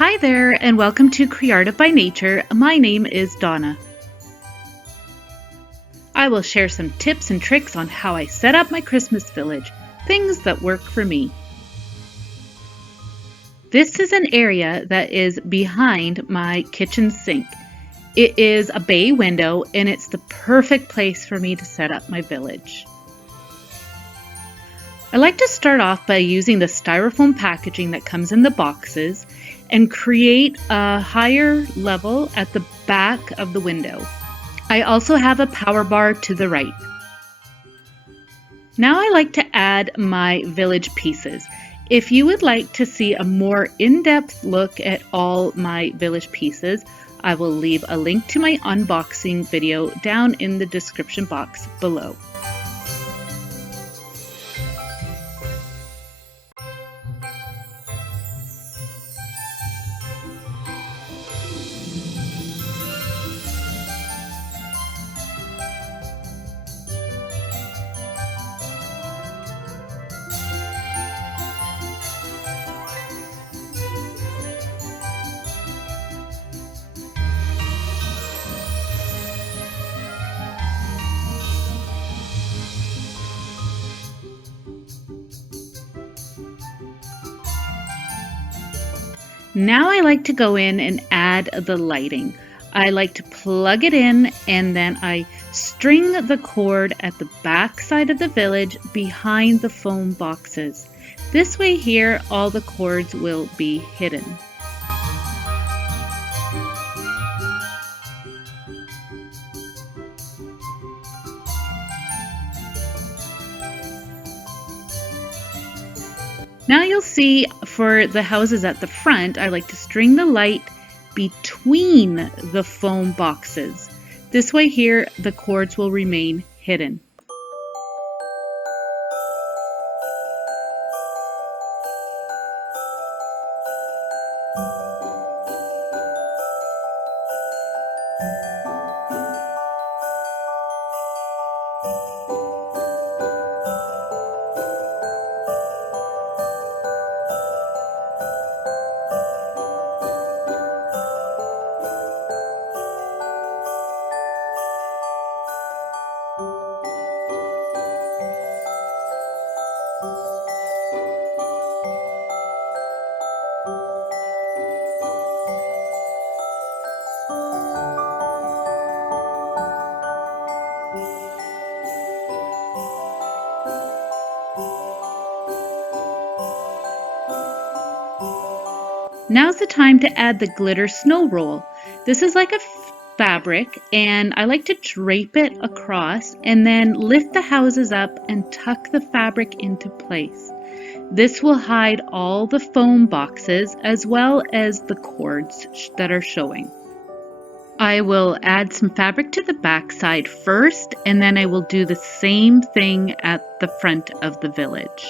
Hi there, and welcome to Creative by Nature. My name is Donna. I will share some tips and tricks on how I set up my Christmas village, things that work for me. This is an area that is behind my kitchen sink. It is a bay window and it's the perfect place for me to set up my village. I like to start off by using the styrofoam packaging that comes in the boxes and create a higher level at the back of the window. I also have a power bar to the right. Now I like to add my village pieces. If you would like to see a more in-depth look at all my village pieces, I will leave a link to my unboxing video down in the description box below. Now I like to go in and add the lighting. I like to plug it in and then I string the cord at the back side of the village behind the foam boxes. This way here, all the cords will be hidden. Now you'll see for the houses at the front, I like to string the light between the foam boxes. This way here, the cords will remain hidden. Now's the time to add the glitter snow roll. This is like a fabric and I like to drape it across and then lift the houses up and tuck the fabric into place. This will hide all the foam boxes as well as the cords that are showing. I will add some fabric to the back side first and then I will do the same thing at the front of the village.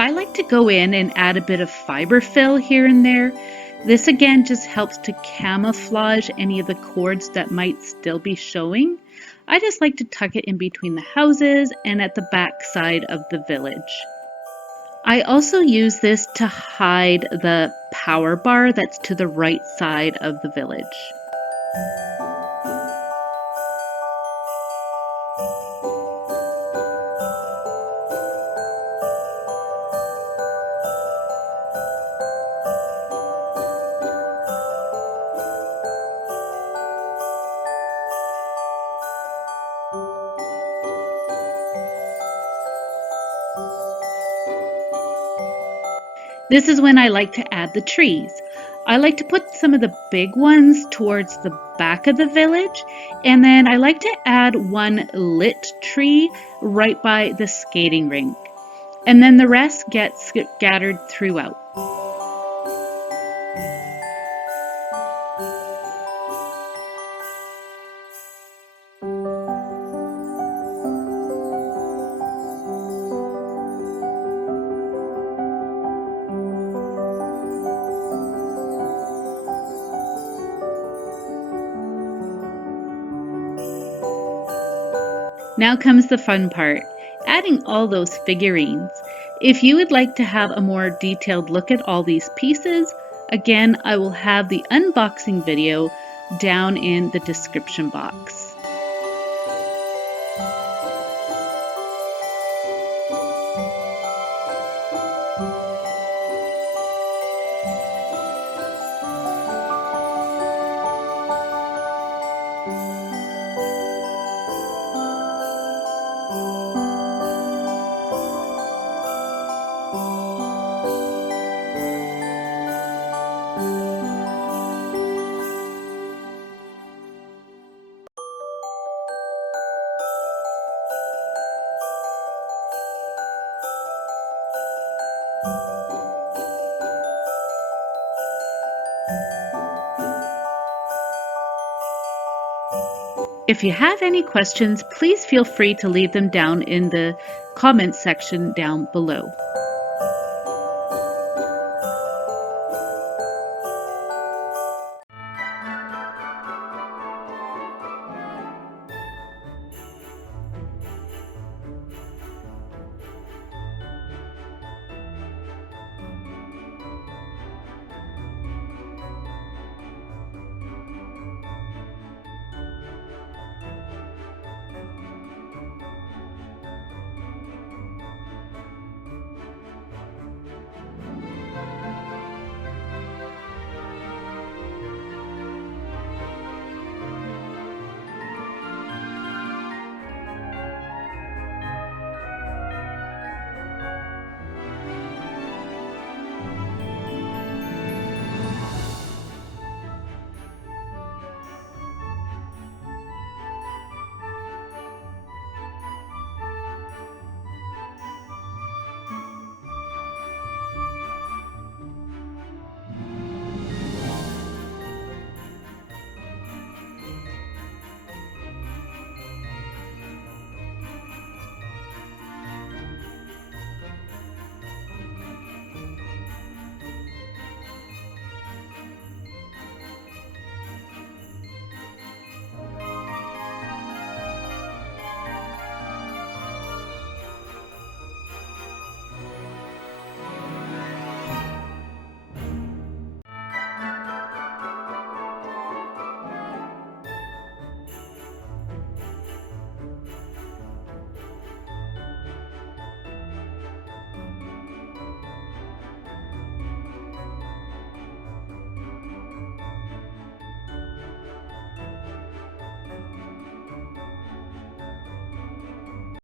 I like to go in and add a bit of fiber fill here and there. This again just helps to camouflage any of the cords that might still be showing. I just like to tuck it in between the houses and at the back side of the village. I also use this to hide the power bar that's to the right side of the village. This is when I like to add the trees. I like to put some of the big ones towards the back of the village, and then I like to add one lit tree right by the skating rink. And then the rest gets scattered throughout. Now comes the fun part, adding all those figurines. If you would like to have a more detailed look at all these pieces, again, I will have the unboxing video down in the description box. If you have any questions, please feel free to leave them down in the comments section down below.